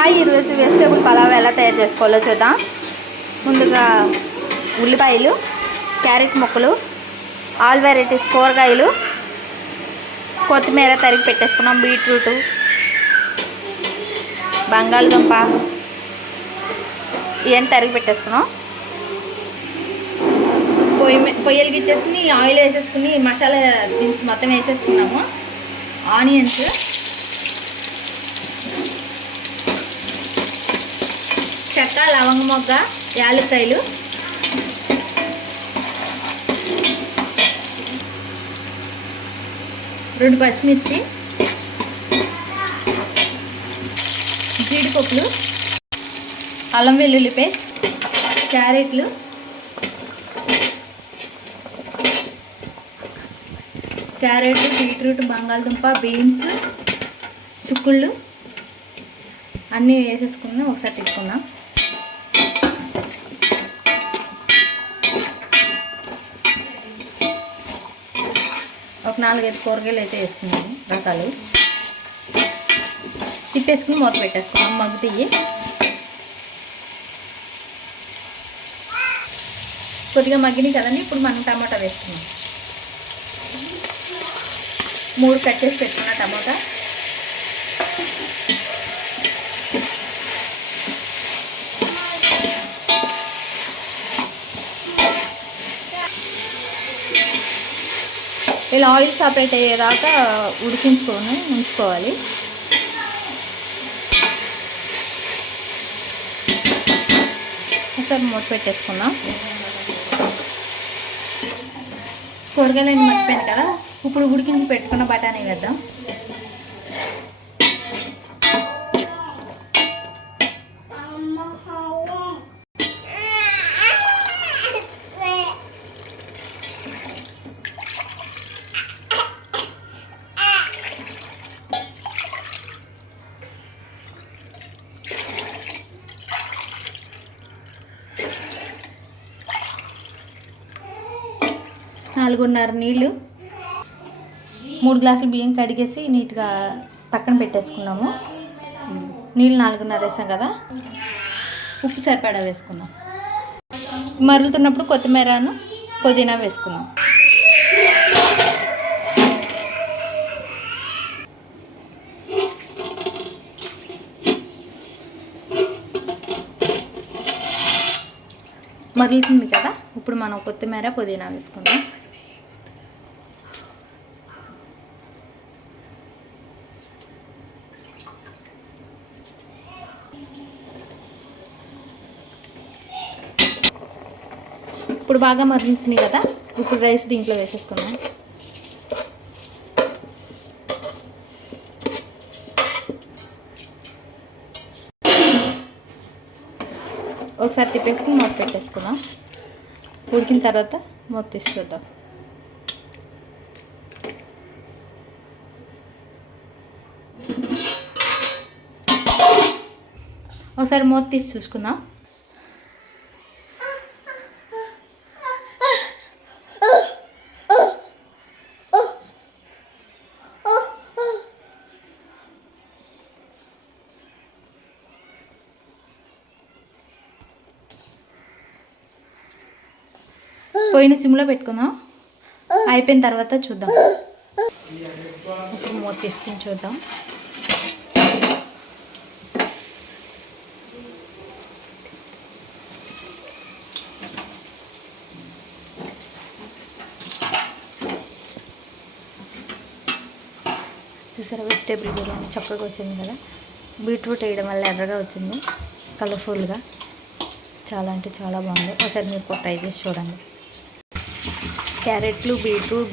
Hi ఈరోజు vegetable pulao ఎలా తయారు చేసుకోవాలో చూద్దాం. ముందుగా ఉల్లిపాయలు క్యారెట్ ముక్కలు ఆల్ వెరైటీస్ కూరగాయలు కొత్తిమీర తరిగి పెట్టేసుకున్నాం బీట్రూటు బంగాళదుంప ఇవన్నీ తరిగి పెట్టేసుకున్నాం. పొయ్యి మీ- పొయ్యి ఆయిల్ వేసేసుకుని మసాలా దించి మొత్తం వేసేసుకున్నాము. ఆనియన్స్ చెక్క లవంగ మొగ్గ యాలక్కాయలు. రెండు పచ్చిమిర్చి. జీడిపప్పులు. అల్లం వెల్లుల్లి పేస్ట్. క్యారెట్లు. క్యారెట్ బీట్రూట్ బంగాళదుంప బీన్స్ చుక్కుళ్ళు. అన్నీ వేసేసుకుని ఒకసారి తిప్పుకుందాం. ఒక నాలుగైదు కూరగాయలు అయితే వేసుకున్నాము రకాలు. తిప్పేసుకుని మూత పెట్టేసుకున్నాం మగ్గు తీయి. కొద్దిగా మగ్గినాయి కదండి ఇప్పుడు మనం టమాటా వేసుకున్నాం మూడు కట్ చేసి పెట్టుకున్న టమాటా. ఇలా ఆయిల్ సపరేట్ అయ్యేదాకా ఉడికించుకొని ఉంచుకోవాలి. ఒకసారి మూత పెట్టేసుకుందాం. కూరగాయలు అన్ని మర్చిపోయాను కదా ఇప్పుడు ఉడికించి పెట్టుకున్న బఠానీ వేద్దాం. నాలుగున్నర నీళ్ళు. మూడు గ్లాసులు బియ్యం కడిగేసి నీట్గా పక్కన పెట్టేసుకున్నాము. నీళ్ళు నాలుగున్నర వేసాం కదా. ఉప్పు సరిపడా వేసుకున్నాం మరుగుతున్నప్పుడు కొత్తిమీరను పుదీనా వేసుకున్నాం మరుగుతుంది కదా. ఇప్పుడు మనం కొత్తిమీర పుదీనా వేసుకుందాం. ఇప్పుడు బాగా మరుగుతుంది కదా? ఇప్పుడు రైస్ దీంట్లో వేసేసుకున్నాం ఒకసారి తిప్పేసుకుని మూత పెట్టేసుకుందాం. ఉడికిన తర్వాత మూత తీసి చూద్దాం. ఒకసారి మూత తీసి చూసుకుందాం. పోయిన సిమ్లో పెట్టుకుందాం. అయిపోయిన తర్వాత చూద్దాం. ఇప్పుడు మూత తీసుకుని చూద్దాం. చూసారా వెజిటేబుల్ బిర్యానీ చక్కగా వచ్చింది కదా? బీట్రూట్ వేయడం వల్ల ఎర్రగా వచ్చింది. కలర్ఫుల్గా చాలా అంటే చాలా బాగుంది. ఒకసారి మీరు ట్రై చేసి చూడండి. క్యారెట్లు బీట్రూట్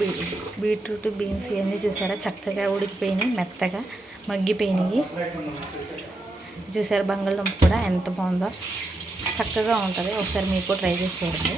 బీట్రూట్ బీన్స్ ఇవన్నీ చూసారా? చక్కగా ఉడికిపోయినాయి మెత్తగా మగ్గిపోయినాయి. చూసారా బంగాళదుంప కూడా ఎంత బాగుందో? చక్కగా ఉంటుంది. ఒకసారి మీకు ట్రై చేసి చూడండి.